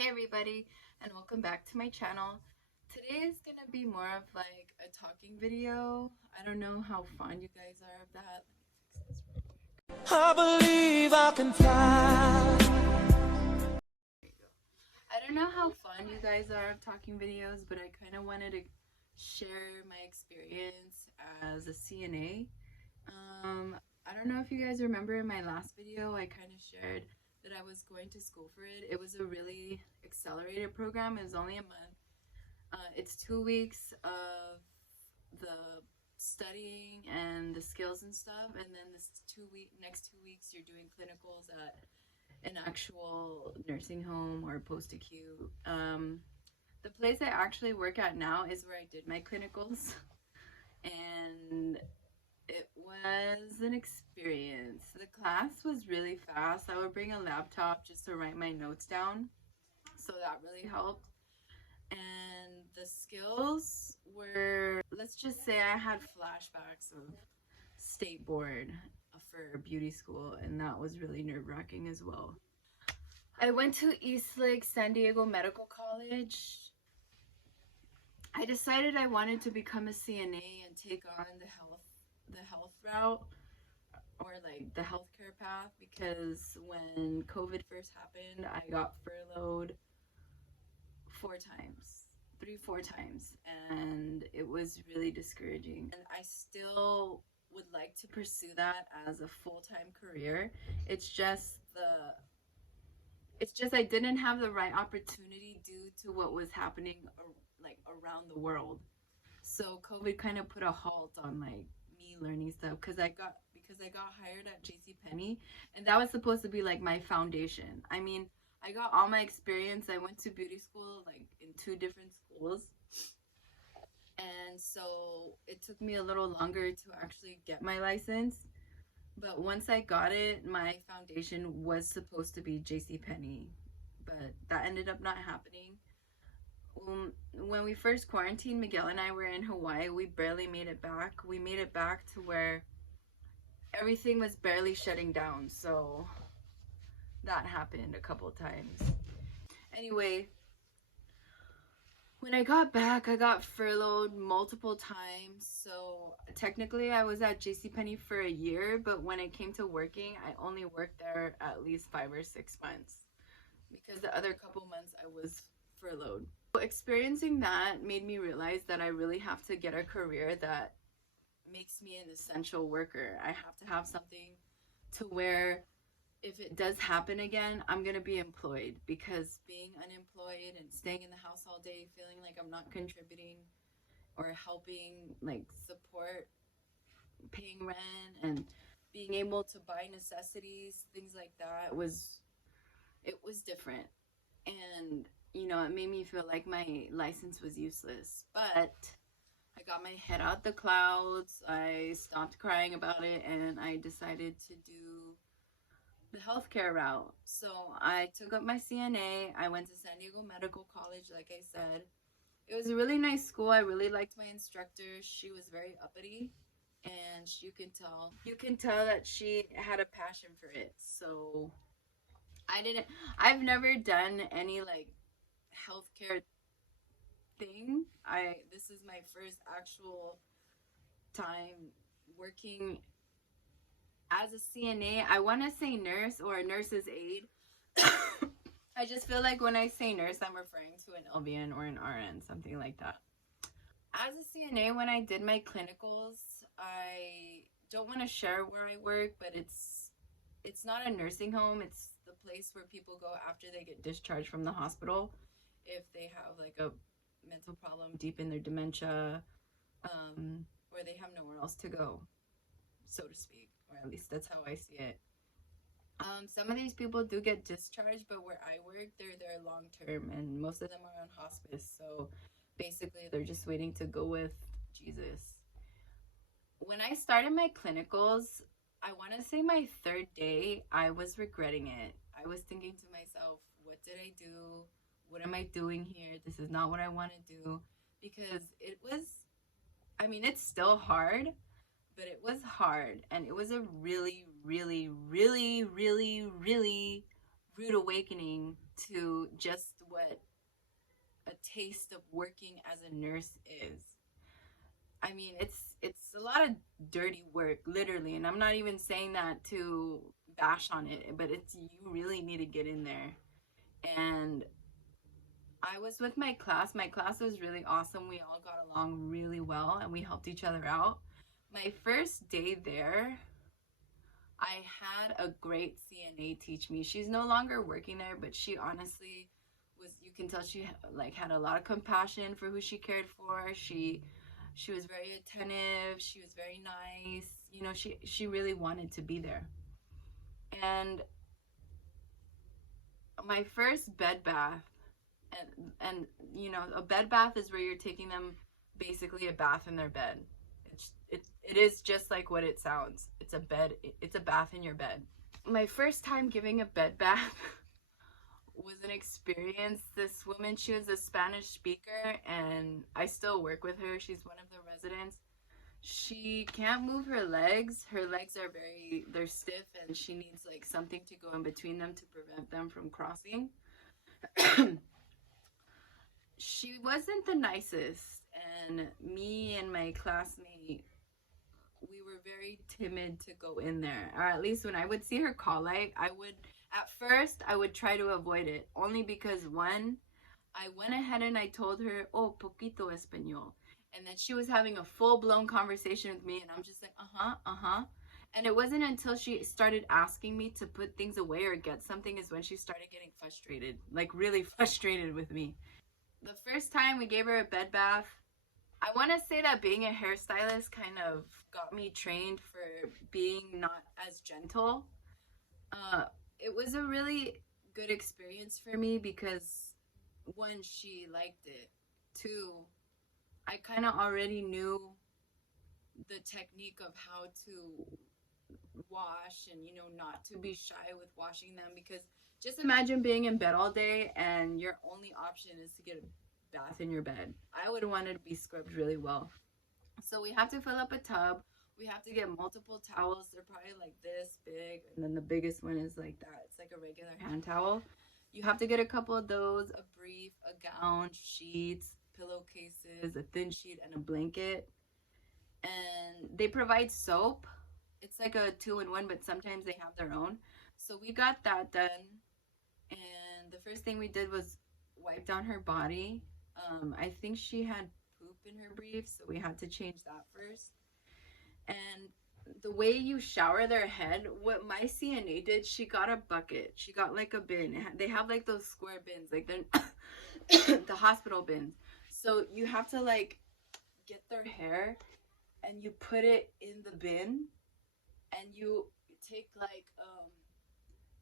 Hey everybody, and welcome back to my channel. Today is gonna be more of like a talking video. I don't know how fond you guys are of that. I believe I can fly. There you go. I don't know how fond you guys are of talking videos, but I kind of wanted to share my experience as a CNA. I don't know if you guys remember in my last video, I kind of shared that I was going to school for it. It was a really accelerated program. It was only a month. It's 2 weeks of the studying and the skills and stuff, and then this next 2 weeks you're doing clinicals at an actual nursing home or post-acute. The place I actually work at now is where I did my clinicals, and it was an experience. The class was really fast. I would bring a laptop just to write my notes down, so that really helped. And the skills were, let's just say I had flashbacks of state board for beauty school, and that was really nerve-wracking as well. I went to Eastlake San Diego Medical College. I decided I wanted to become a CNA and take on the health route, or like the healthcare path, because when COVID first happened, I got furloughed 4 times, and it was really discouraging. And I still would like to pursue that as a full-time career. It's just I didn't have the right opportunity due to what was happening like around the world. So COVID kind of put a halt on like me learning stuff, because I got hired at JCPenney, and that was supposed to be like my foundation. I mean, I got all my experience. I went to beauty school like in 2 different schools, and so it took me a little longer to actually get my license. But once I got it, my foundation was supposed to be JCPenney, but that ended up not happening. When we first quarantined, Miguel and I were in Hawaii. We barely made it back. We made it back to where everything was barely shutting down, so that happened a couple times. Anyway, when I got back, I got furloughed multiple times. So technically I was at JCPenney for a year, but when it came to working, I only worked there at least 5 or 6 months, because the other couple months I was furloughed. So experiencing that made me realize that I really have to get a career that makes me an essential worker. I have to have something to where if it does happen again, I'm gonna be employed, because being unemployed and staying in the house all day feeling like I'm not contributing or helping like support paying rent and being able to buy necessities, things like that, it was different. And you know, it made me feel like my license was useless. But I got my head out the clouds. I stopped crying about it, and I decided to do the healthcare route. So I took up my CNA. I went to San Diego Medical College, like I said. It was a really nice school. I really liked my instructor. She was very uppity, and you can tell that she had a passion for it. So I've never done any like healthcare thing. This is my first actual time working as a CNA. I want to say nurse or a nurse's aide. I just feel like when I say nurse, I'm referring to an LVN or an RN, something like that. As a CNA, when I did my clinicals, I don't want to share where I work, but it's not a nursing home. It's the place where people go after they get discharged from the hospital if they have like a mental problem deep in their dementia, or they have nowhere else to go, so to speak, or at least that's how I see it. Some of these people do get discharged, but where I work, they're there long term, and most of them are on hospice, so basically they're just waiting to go with Jesus. When I started my clinicals, I want to say my 3rd day, I was regretting it. I was thinking to myself, what did I do? What am I doing here? This is not what I want to do. Because it was, I mean, it's still hard, but it was hard. And it was a really, really, really, really, really rude awakening to just what a taste of working as a nurse is. I mean, it's a lot of dirty work, literally, and I'm not even saying that to bash on it, but it's you really need to get in there. And I was with my class. My class was really awesome. We all got along really well and we helped each other out. My first day there, I had a great CNA teach me. She's no longer working there, but she honestly was, you can tell she like had a lot of compassion for who she cared for. She was very attentive, she was very nice. You know, she really wanted to be there. And my first bed bath, and you know, a bed bath is where you're taking them basically a bath in their bed. It is just like what it sounds. It's a bed, it's a bath in your bed. My first time giving a bed bath was an experience. This woman, she was a Spanish speaker, and I still work with her. She's one of the residents. She can't move her legs. Her legs are they're stiff, and she needs like something to go in between them to prevent them from crossing. She wasn't the nicest, and me and my classmate, we were very timid to go in there. Or at least when I would see her call light, at first I would try to avoid it, only because one, I went ahead and I told her, oh, poquito español. And then she was having a full-blown conversation with me, and I'm just like, uh-huh. And it wasn't until she started asking me to put things away or get something is when she started getting frustrated, like really frustrated with me. The first time we gave her a bed bath, I want to say that being a hairstylist kind of got me trained for being not as gentle. It was a really good experience for me because, one, she liked it. Two, I kind of already knew the technique of how to wash and, you know, not to be shy with washing them, because just imagine being in bed all day and your only option is to get a bath in your bed. I would want it to be scrubbed really well. So we have to fill up a tub. We have to get multiple towels. They're probably like this big, and then the biggest one is like that. It's like a regular hand towel. You have to get a couple of those, a brief, a gown, sheets, pillowcases, a thin sheet, and a blanket. And they provide soap. It's like a 2-in-1, but sometimes they have their own. So we got that done. And the first thing we did was wipe down her body. I think she had poop in her brief, so we had to change that first. And the way you shower their head, what my CNA did, she got a bucket. She got like a bin. They have like those square bins, like they're the hospital bins. So you have to like get their hair and you put it in the bin, and you take like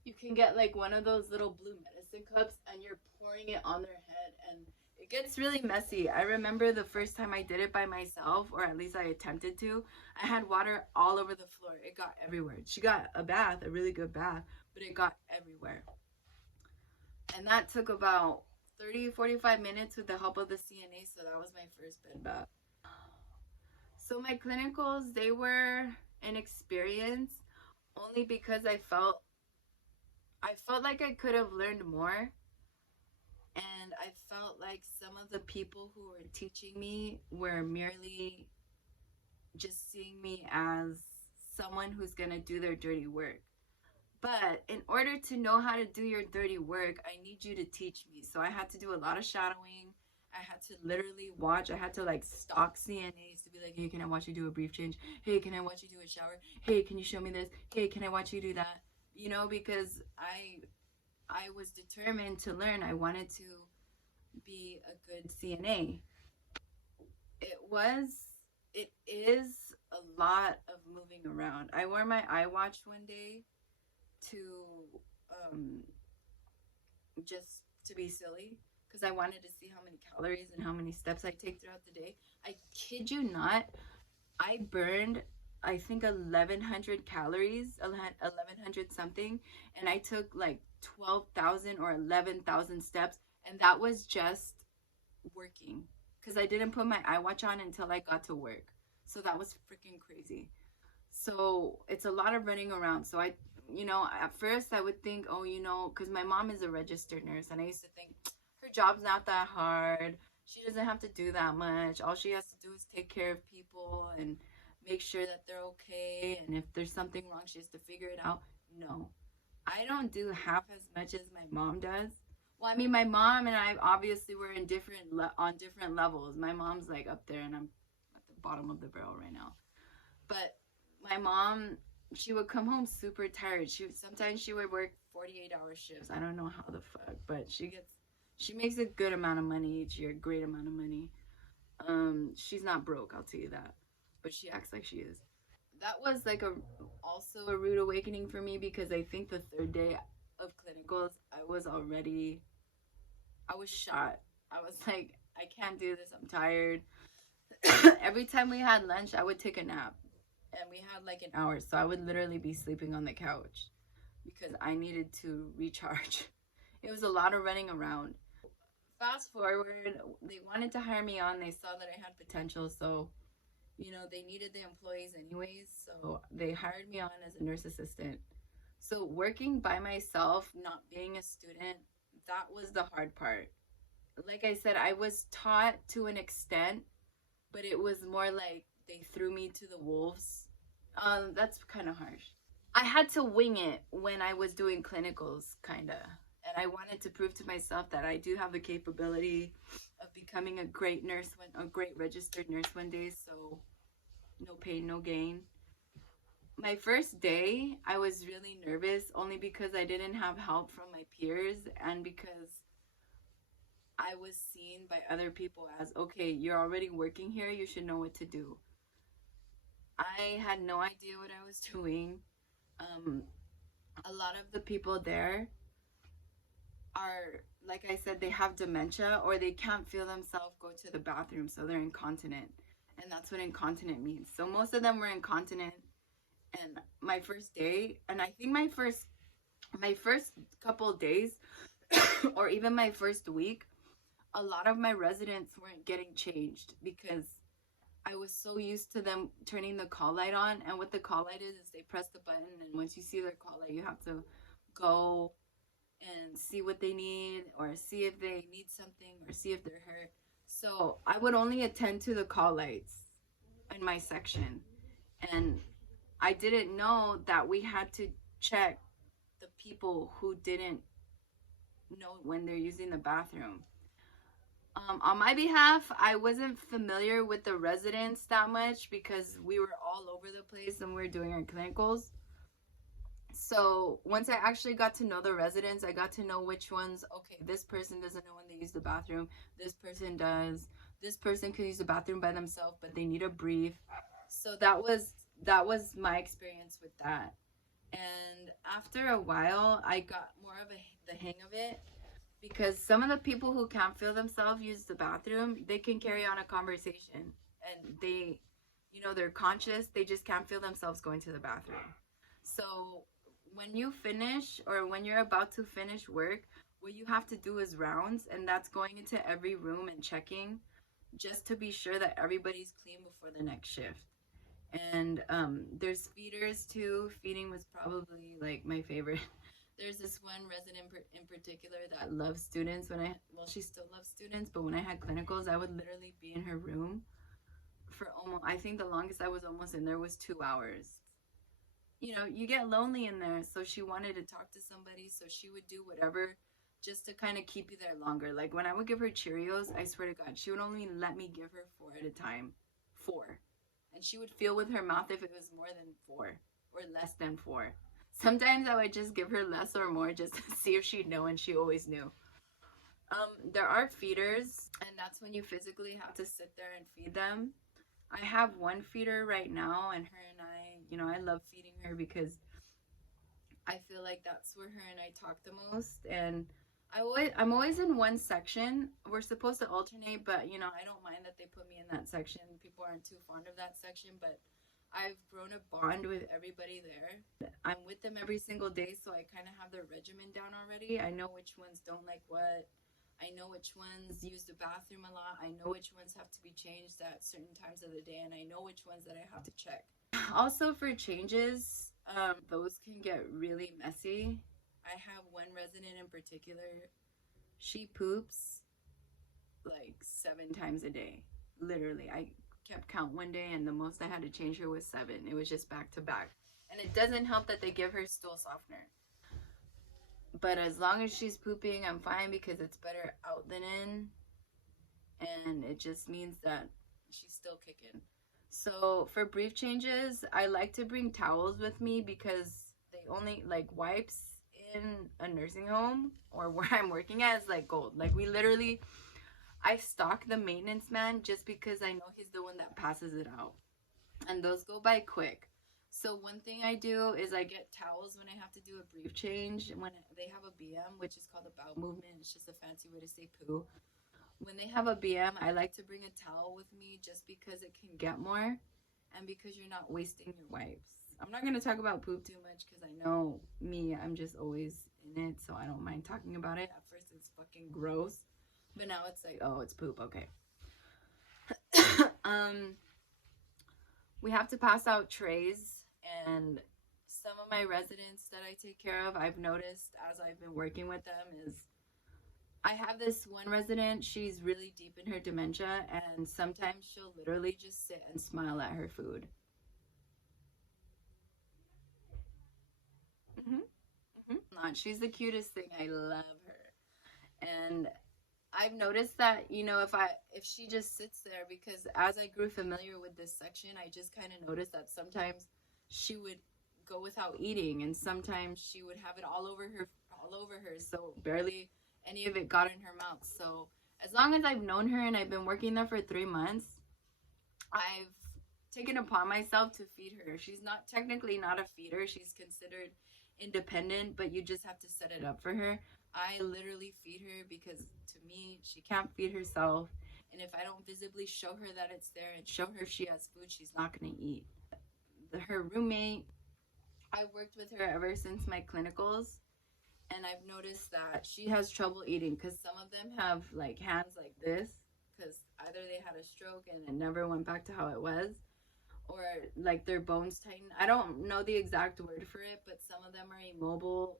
you can get like one of those little blue medicine cups, and you're pouring it on their head, and it gets really messy. I remember the first time I did it by myself, or at least I attempted to, I had water all over the floor. It got everywhere. She got a bath, a really good bath, but it got everywhere. And that took about 30-45 minutes with the help of the CNA, so that was my first bed bath. So my clinicals, they were an experience only because I felt like I could have learned more. And I felt like some of the people who were teaching me were merely just seeing me as someone who's going to do their dirty work. But in order to know how to do your dirty work, I need you to teach me. So I had to do a lot of shadowing. I had to literally watch. I had to like stalk CNAs to be like, hey, can I watch you do a brief change? Hey, can I watch you do a shower? Hey, can you show me this? Hey, can I watch you do that? You know, because I was determined to learn. I wanted to be a good CNA. It is a lot of moving around. I wore my iWatch one day to just to be silly, because I wanted to see how many calories and how many steps I take throughout the day. I kid you not, I burned, I think, 1,100 calories, 1,100 something, and I took like 12,000 or 11,000 steps, and that was just working, because I didn't put my iWatch on until I got to work. So that was freaking crazy. So it's a lot of running around. So you know, at first I would think, oh, you know, because my mom is a registered nurse, and I used to think her job's not that hard. She doesn't have to do that much. All she has to do is take care of people and make sure that they're okay. And if there's something wrong, she has to figure it out. No, I don't do half as much as my mom does. Well, I mean, my mom and I obviously were in on different levels. My mom's like up there, and I'm at the bottom of the barrel right now. But my mom, she would come home super tired. Sometimes she would work 48-hour shifts. I don't know how the fuck, but she makes a good amount of money each year, great amount of money. She's not broke, I'll tell you that, but she acts like she is. That was like also a rude awakening for me, because I think the third day of clinicals, I was shot. I was like, I can't do this. I'm tired. Every time we had lunch, I would take a nap, and we had like an hour, so I would literally be sleeping on the couch because I needed to recharge. It was a lot of running around. Fast forward, they wanted to hire me on. They saw that I had potential, so you know, they needed the employees anyways, so they hired me on as a nurse assistant. So working by myself, not being a student, that was the hard part. Like I said, I was taught to an extent, but it was more like they threw me to the wolves. That's kind of harsh. I had to wing it when I was doing clinicals, kind of. And I wanted to prove to myself that I do have the capability of becoming a great nurse, a great registered nurse one day. So no pain, no gain. My first day, I was really nervous, only because I didn't have help from my peers, and because I was seen by other people as, okay, you're already working here, you should know what to do. I had no idea what I was doing. A lot of the people there are, like I said, they have dementia, or they can't feel themselves go to the bathroom, so they're incontinent. And that's what incontinent means. So most of them were incontinent. And my first day, and I think my first couple of days or even my first week, a lot of my residents weren't getting changed, because I was so used to them turning the call light on. And what the call light is they press the button, and once you see their call light, you have to go and see what they need, or see if they need something, or see if they're hurt. So I would only attend to the call lights in my section. And I didn't know that we had to check the people who didn't know when they're using the bathroom. On my behalf, I wasn't familiar with the residents that much, because we were all over the place and we were doing our clinicals. So once I actually got to know the residents, I got to know which ones, okay, this person doesn't know when they use the bathroom, this person does, this person could use the bathroom by themselves, but they need a brief. So that was my experience with that. And after a while, I got more of the hang of it, because some of the people who can't feel themselves use the bathroom, they can carry on a conversation, and they, you know, they're conscious, they just can't feel themselves going to the bathroom. So when you finish, or when you're about to finish work, what you have to do is rounds, and that's going into every room and checking, just to be sure that everybody's clean before the next shift. And there's feeders too. Feeding was probably like my favorite. There's this one resident in particular that loves students. She still loves students, but when I had clinicals, I would literally be in her room for almost, I think the longest I was almost in there was 2 hours. You know, you get lonely in there, so she wanted to talk to somebody, so she would do whatever just to kind of keep you there longer. Like when I would give her Cheerios, I swear to God, she would only let me give her 4 at a time. 4. And she would feel with her mouth if it was more than 4 or less than 4. Sometimes I would just give her less or more just to see if she'd know, and she always knew. There are feeders, and that's when you physically have to sit there and feed them. I have one feeder right now, and her and I, you know, I love feeding her because I feel like that's where her and I talk the most. And I'm always in one section. We're supposed to alternate, but you know, I don't mind that they put me in that section. People aren't too fond of that section, but I've grown a bond with everybody there. I'm with them every single day, so I kind of have their regimen down already. I know which ones don't like what. I know which ones use the bathroom a lot. I know which ones have to be changed at certain times of the day, and I know which ones that I have to check. Also for changes, Those can get really messy. I have one resident in particular. She poops like 7 times a day. Literally, I kept count one day, and the most I had to change her was 7. It was just back to back. And it doesn't help that they give her stool softener. But as long as she's pooping, I'm fine because it's better out than in. And it just means that she's still kicking. So for brief changes, I like to bring towels with me because they only like wipes in a nursing home or where I'm working at is like gold. Like we literally, I stock the maintenance man just because I know he's the one that passes it out. And those go by quick. So one thing I do is I get towels when I have to do a brief change. When they have a BM, which is called a bowel movement, it's just a fancy way to say poo. When they have a BM, I like to bring a towel with me just because it can get more and because you're not wasting your wipes. I'm not going to talk about poop too much because I know me, I'm just always in it, so I don't mind talking about it. At first, it's fucking gross, but now it's like, oh, it's poop, okay. We have to pass out trays, and some of my residents that I take care of, I've noticed as I've been working with them is I have this one resident, she's really deep in her dementia, and sometimes she'll literally just sit and smile at her food. She's the cutest thing. I love her. And I've noticed that, if she just sits there, because as I grew familiar with this section, I just kind of noticed that sometimes she would go without eating, and sometimes she would have it all over her, so barely any of it got in her mouth. So as long as I've known her and I've been working there for 3 months, I've taken upon myself to feed her. She's technically not a feeder. She's considered independent, but you just have to set it up for her. I literally feed her because to me, she can't feed herself. And if I don't visibly show her that it's there and show her she has food, she's not going to eat. Her roommate, I've worked with her ever since my clinicals. And I've noticed that she has trouble eating because some of them have like hands like this because either they had a stroke and it never went back to how it was, or like their bones tighten. I don't know the exact word for it, but some of them are immobile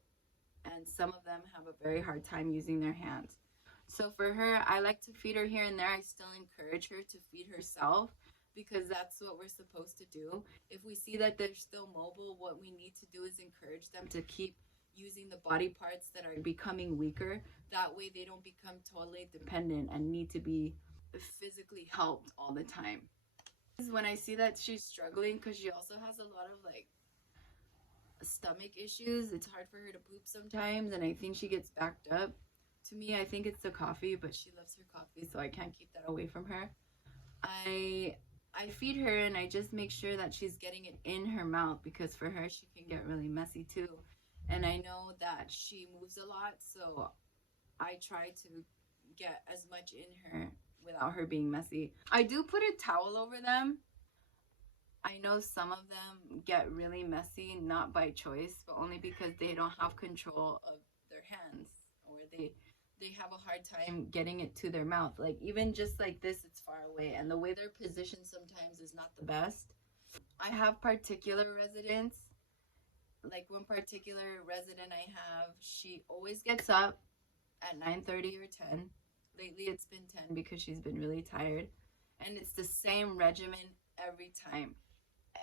and some of them have a very hard time using their hands. So for her, I like to feed her here and there. I still encourage her to feed herself because that's what we're supposed to do. If we see that they're still mobile, what we need to do is encourage them to keep using the body parts that are becoming weaker. That way they don't become totally dependent and need to be physically helped all the time. When I see that she's struggling, because she also has a lot of like stomach issues, it's hard for her to poop sometimes, and I think she gets backed up. To me, I think it's the coffee, but she loves her coffee, so I can't keep that away from her. I feed her and I just make sure that she's getting it in her mouth because for her, she can get really messy too. And I know that she moves a lot, so I try to get as much in her without her being messy. I do put a towel over them. I know some of them get really messy, not by choice, but only because they don't have control of their hands, or they have a hard time getting it to their mouth. Like even just like this, it's far away, and the way they're positioned sometimes is not the best. I have particular residents. Like one particular resident I have, she always gets up at 9:30 or 10. Lately it's been 10 because she's been really tired. And it's the same regimen every time.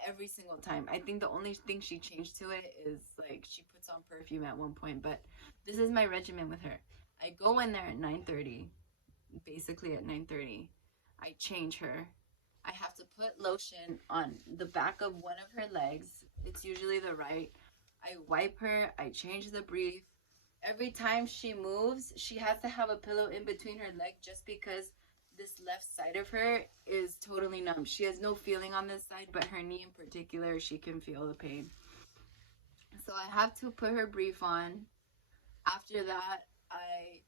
Every single time. I think the only thing she changed to it is like she puts on perfume at one point, but this is my regimen with her. I go in there at 9:30, basically at 9:30. I change her. I have to put lotion on the back of one of her legs. It's usually the right. I wipe her. I change the brief. Every time she moves, she has to have a pillow in between her legs just because this left side of her is totally numb. She has no feeling on this side, but her knee in particular, she can feel the pain. So I have to put her brief on. After that, I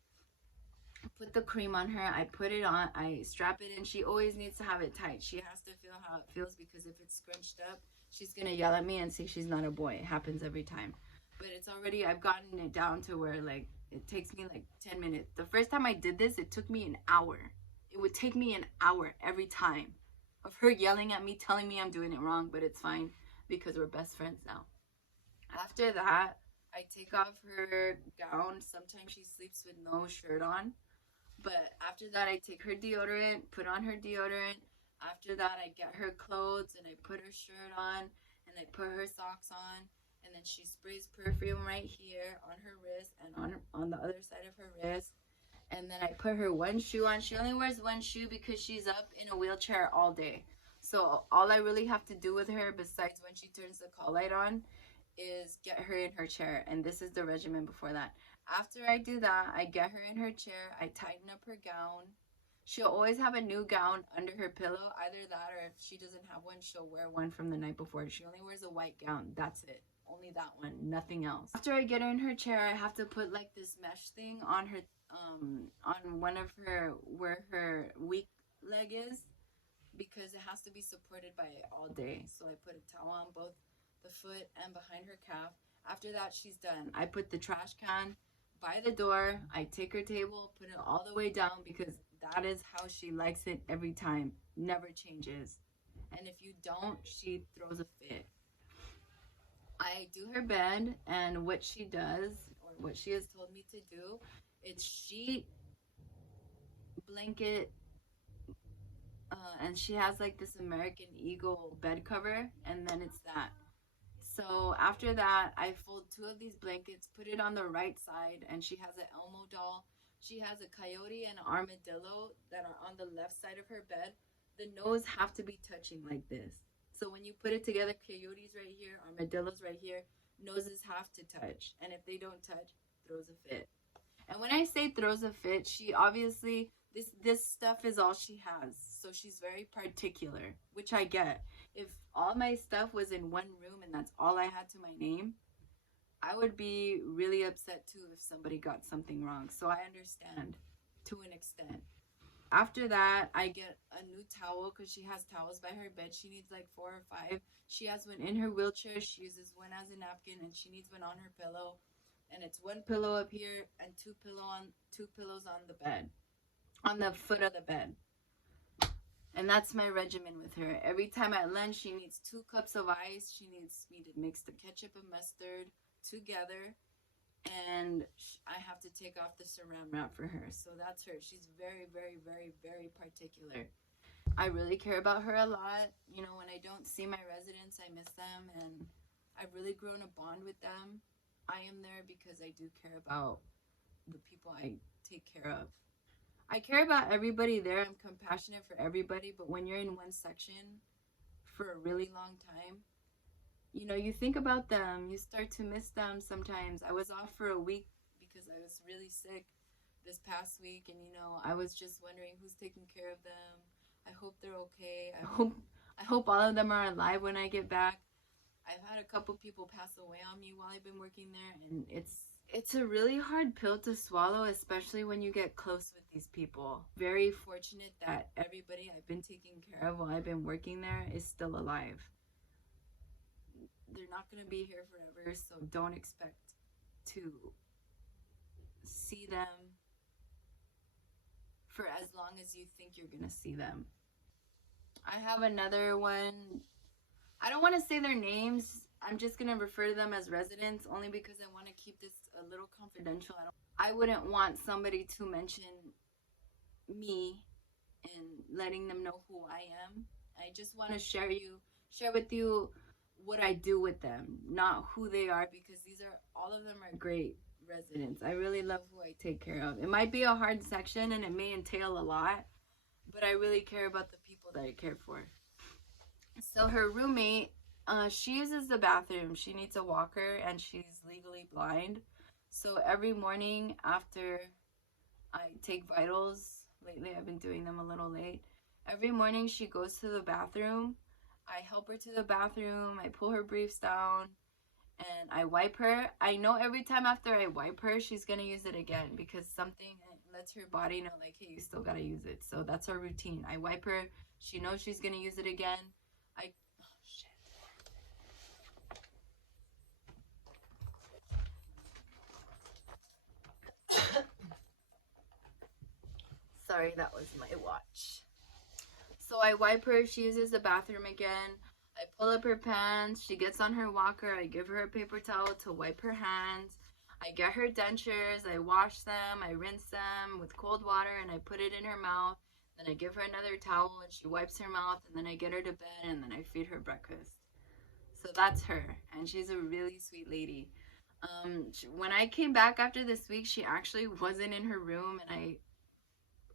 put the cream on her. I put it on. I strap it in. She always needs to have it tight. She has to feel how it feels because if it's scrunched up, she's going to yell at me and say she's not a boy. It happens every time. But it's already, I've gotten it down to where like it takes me like 10 minutes. The first time I did this, it took me an hour. It would take me an hour every time of her yelling at me, telling me I'm doing it wrong, but it's fine because we're best friends now. After that, I take off her gown. Sometimes she sleeps with no shirt on. But after that, I take her deodorant, put on her deodorant. After that, I get her clothes and I put her shirt on and I put her socks on. And then she sprays perfume right here on her wrist and on the other side of her wrist. And then I put her one shoe on. She only wears one shoe because she's up in a wheelchair all day. So all I really have to do with her, besides when she turns the call light on, is get her in her chair. And this is the regimen before that. After I do that, I get her in her chair. I tighten up her gown. She'll always have a new gown under her pillow. Either that, or if she doesn't have one, she'll wear one from the night before. She only wears a white gown. That's it. Only that one. Nothing else. After I get her in her chair, I have to put like this mesh thing on her, on one of her, where her weak leg is, because it has to be supported by it all day. So I put a towel on both the foot and behind her calf. After that, she's done. I put the trash can by the door. I take her table, put it all the way down, because that is how she likes it every time. Never changes. And if you don't, she throws a fit. I do her bed, and what she does, or what she has told me to do, it's sheet, blanket, and she has like this American Eagle bed cover, and then it's that. So after that, I fold two of these blankets, put it on the right side, and she has an Elmo doll. She has a coyote and an armadillo that are on the left side of her bed. The nose have to be touching like this. So when you put it together, coyotes right here, armadillos right here, noses have to touch. And if they don't touch, throws a fit. And when I say throws a fit, she obviously, this stuff is all she has. So she's very particular, which I get. If all my stuff was in one room and that's all I had to my name, I would be really upset too if somebody got something wrong. So I understand to an extent. After that, I get a new towel because she has towels by her bed. She needs like 4 or 5. She has one in her wheelchair. She uses one as a napkin, and she needs one on her pillow. And it's one pillow up here and two pillows on the bed, on the foot of the bed. And that's my regimen with her. Every time at lunch, she needs 2 cups of ice. She needs me to mix the ketchup and mustard together. And I have to take off the saran wrap for her. So that's her. She's very, very, very, very particular. I really care about her a lot. You know, when I don't see my residents, I miss them. And I've really grown a bond with them. I am there because I do care about the people I take care of. I care about everybody there. I'm compassionate for everybody. But when you're in one section for a really long time, you know, you think about them. You start to miss them sometimes. I was off for a week because I was really sick this past week. And, you know, I was just wondering who's taking care of them. I hope they're okay. I hope all of them are alive when I get back. I've had a couple people pass away on me while I've been working there, and it's a really hard pill to swallow, especially when you get close with these people. Very fortunate that everybody I've been taking care of while I've been working there is still alive. They're not going to be here forever, so don't expect to see them for as long as you think you're going to see them. I have another one. I don't want to say their names. I'm just going to refer to them as residents only because I want to keep this a little confidential. I wouldn't want somebody to mention me and letting them know who I am. I just want to share with you what I do with them, not who they are, because all of them are great residents. I really love who I take care of. It might be a hard section and it may entail a lot, but I really care about the people that I care for. So her roommate, she uses the bathroom. She needs a walker and she's legally blind. So every morning after I take vitals, lately I've been doing them a little late. Every morning she goes to the bathroom. I help her to the bathroom. I pull her briefs down and I wipe her. I know every time after I wipe her, she's going to use it again because something lets her body know like, hey, you still got to use it. So that's our routine. I wipe her. She knows she's going to use it again. Sorry, that was my watch. So I wipe her. She uses the bathroom again. I pull up her pants, she gets on her walker, I give her a paper towel to wipe her hands. I get her dentures, I wash them, I rinse them with cold water, and I put it in her mouth. Then I give her another towel and she wipes her mouth, and then I get her to bed and then I feed her breakfast. So that's her, and she's a really sweet lady. When I came back after this week, she actually wasn't in her room, and I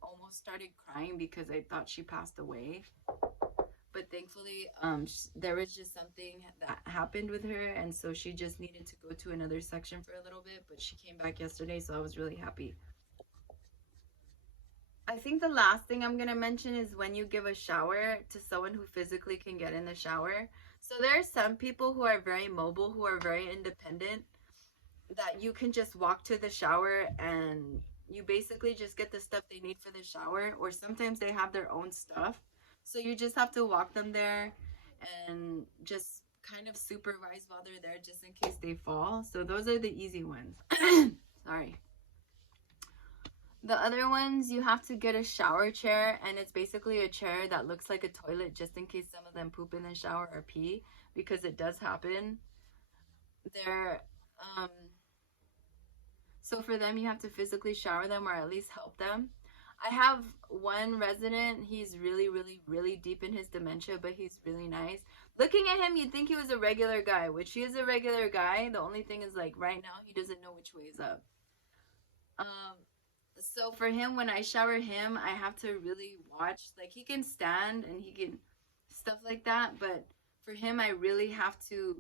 almost started crying because I thought she passed away. But thankfully, there was just something that happened with her, and so she just needed to go to another section for a little bit, but she came back yesterday, so I was really happy. I think the last thing I'm going to mention is when you give a shower to someone who physically can get in the shower. So there are some people who are very mobile, who are very independent, that you can just walk to the shower and you basically just get the stuff they need for the shower, or sometimes they have their own stuff. So you just have to walk them there and just kind of supervise while they're there just in case they fall. So those are the easy ones. Sorry. The other ones, you have to get a shower chair, and it's basically a chair that looks like a toilet just in case some of them poop in the shower or pee, because it does happen. So for them, you have to physically shower them or at least help them. I have one resident, he's really, really, really deep in his dementia, but he's really nice. Looking at him, you'd think he was a regular guy, which he is a regular guy. The only thing is, like, right now, he doesn't know which way is up. So for him, when I shower him, I have to really watch. Like, he can stand and he can stuff like that, but for him, I really have to,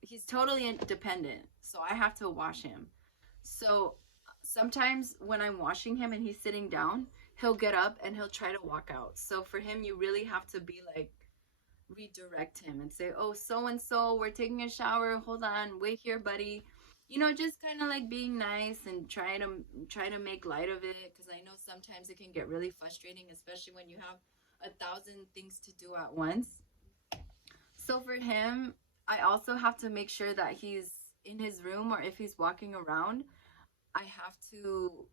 he's totally independent, so I have to wash him. So sometimes when I'm washing him and he's sitting down, he'll get up and he'll try to walk out. So for him, you really have to be like, redirect him and say, oh, so and so, we're taking a shower, hold on, wait here, buddy. You know, just kind of like being nice and try to make light of it, because I know sometimes it can get really frustrating, especially when you have 1,000 things to do at once. So for him, I also have to make sure that he's in his room, or if he's walking around, I have to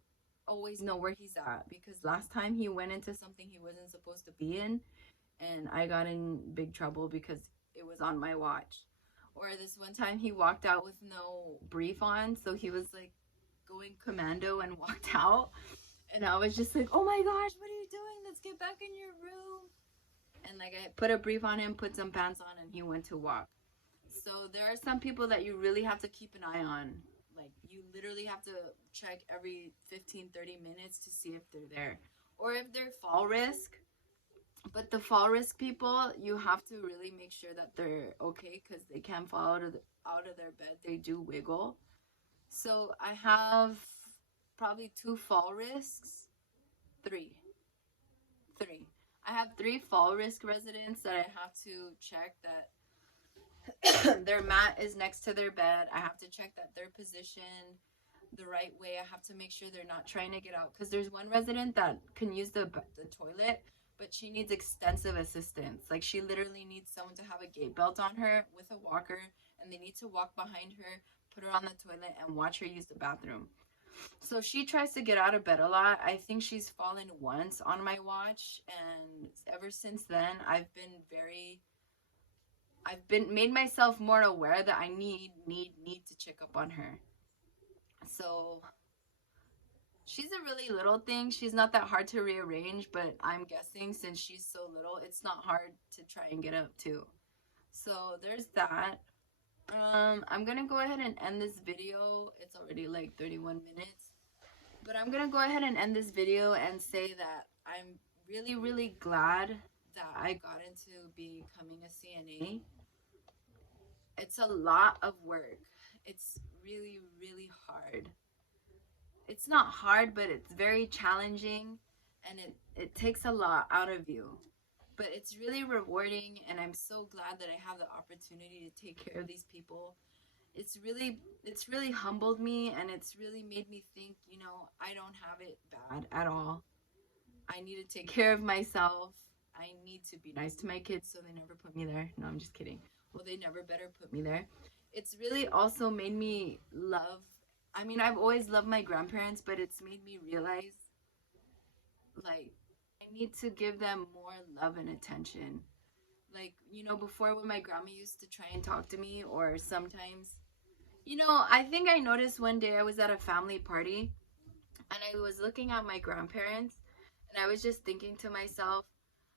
always know where he's at, because last time he went into something he wasn't supposed to be in, and I got in big trouble because it was on my watch. Or this one time he walked out with no brief on, so he was like going commando and walked out, and I was just like, oh my gosh, what are you doing? Let's get back in your room. And like, I put a brief on him, put some pants on, and he went to walk. So there are some people that you really have to keep an eye on. Like, you literally have to check every 15-30 minutes to see if they're there, or if they're fall risk. But the fall risk people, you have to really make sure that they're okay, because they can fall out of their bed. They do wiggle. So I have probably 2 fall risks. Three. I have 3 fall risk residents that I have to check that their mat is next to their bed. I have to check that they're positioned the right way. I have to make sure they're not trying to get out, because there's one resident that can use the toilet, but she needs extensive assistance. Like, she literally needs someone to have a gait belt on her with a walker, and they need to walk behind her, put her on the toilet, and watch her use the bathroom. So she tries to get out of bed a lot. I think she's fallen once on my watch, and ever since then, I've made myself more aware that I need to check up on her. So she's a really little thing. She's not that hard to rearrange, but I'm guessing since she's so little, it's not hard to try and get up too. So there's that. I'm gonna go ahead and end this video. It's already like 31 minutes, but I'm gonna go ahead and end this video and say that I'm really, really glad that I got into becoming a CNA. It's a lot of work. It's really, really hard. It's not hard, but it's very challenging, and it takes a lot out of you. But it's really rewarding, and I'm so glad that I have the opportunity to take care of these people. It's really humbled me, and it's really made me think, you know, I don't have it bad at all. I need to take care of myself. I need to be nice to my kids so they never put me there. No, I'm just kidding. Well, they never better put me there. It's really also made me love, I mean, I've always loved my grandparents, but it's made me realize, like, I need to give them more love and attention. Like, before when my grandma used to try and talk to me, or sometimes, I think I noticed one day I was at a family party and I was looking at my grandparents and I was just thinking to myself,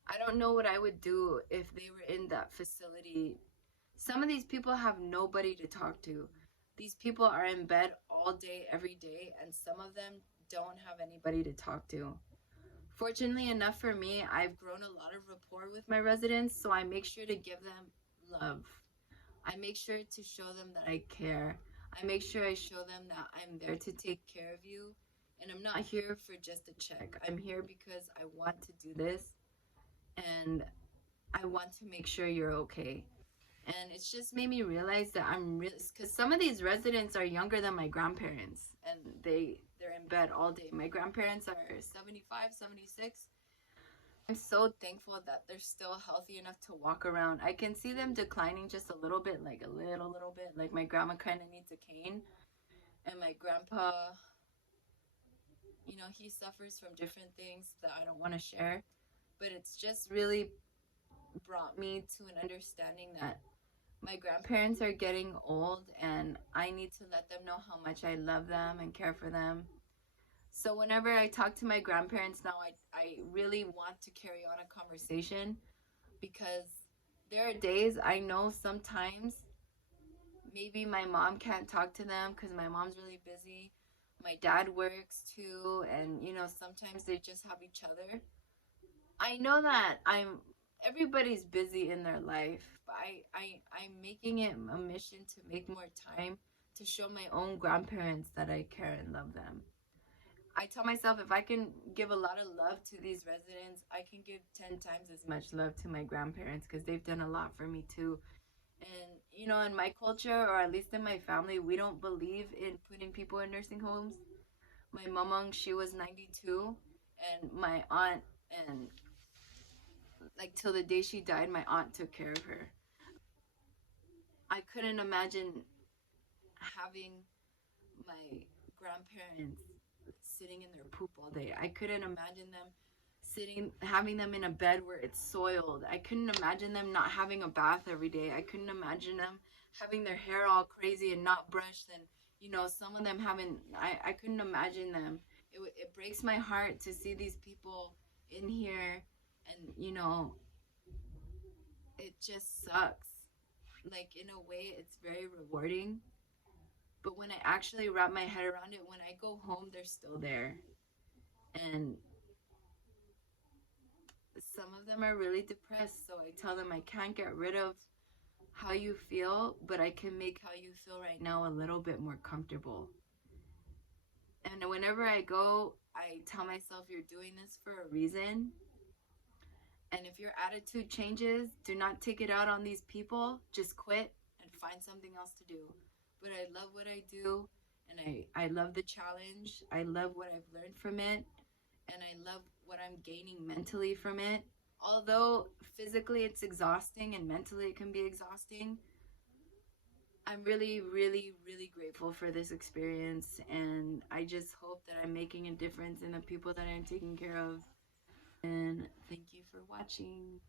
I don't know what I would do if they were in that facility. Some of these people have nobody to talk to. These people are in bed all day, every day, and some of them don't have anybody to talk to. Fortunately enough for me, I've grown a lot of rapport with my residents, so I make sure to give them love. I make sure to show them that I care. I make sure I show them that I'm there to take care of you. And I'm not here for just a check. I'm here because I want to do this and I want to make sure you're okay. And it's just made me realize that I'm really, because some of these residents are younger than my grandparents and they're in bed all day. My grandparents are 75, 76. I'm so thankful that they're still healthy enough to walk around. I can see them declining just a little bit, like a little bit. Like my grandma kind of needs a cane, and my grandpa, he suffers from different things that I don't want to share. But it's just really brought me to an understanding that my grandparents are getting old and I need to let them know how much I love them and care for them. So whenever I talk to my grandparents now, I really want to carry on a conversation because there are days I know sometimes maybe my mom can't talk to them because my mom's really busy. My dad works too, and sometimes they just have each other. I know that everybody's busy in their life, but I'm making it a mission to make more time to show my own grandparents that I care and love them. I tell myself if I can give a lot of love to these residents, I can give 10 times as much love to my grandparents because they've done a lot for me too. And, in my culture, or at least in my family, we don't believe in putting people in nursing homes. My mamang, she was 92, and my aunt, and like till the day she died, my aunt took care of her. I couldn't imagine having my grandparents sitting in their poop all day. I couldn't imagine them having them in a bed where it's soiled. I couldn't imagine them not having a bath every day. I couldn't imagine them having their hair all crazy and not brushed. And, some of them I couldn't imagine them. It breaks my heart to see these people in here and, it just sucks. Like, in a way, it's very rewarding. But when I actually wrap my head around it, when I go home, they're still there. And some of them are really depressed, so I tell them I can't get rid of how you feel, but I can make how you feel right now a little bit more comfortable. And whenever I go, I tell myself you're doing this for a reason. And if your attitude changes, do not take it out on these people. Just quit and find something else to do. But I love what I do, and I love the challenge. I love what I've learned from it, and I love what I'm gaining mentally from it. Although physically it's exhausting and mentally it can be exhausting, I'm really, really, really grateful for this experience, and I just hope that I'm making a difference in the people that I'm taking care of. And thank you for watching.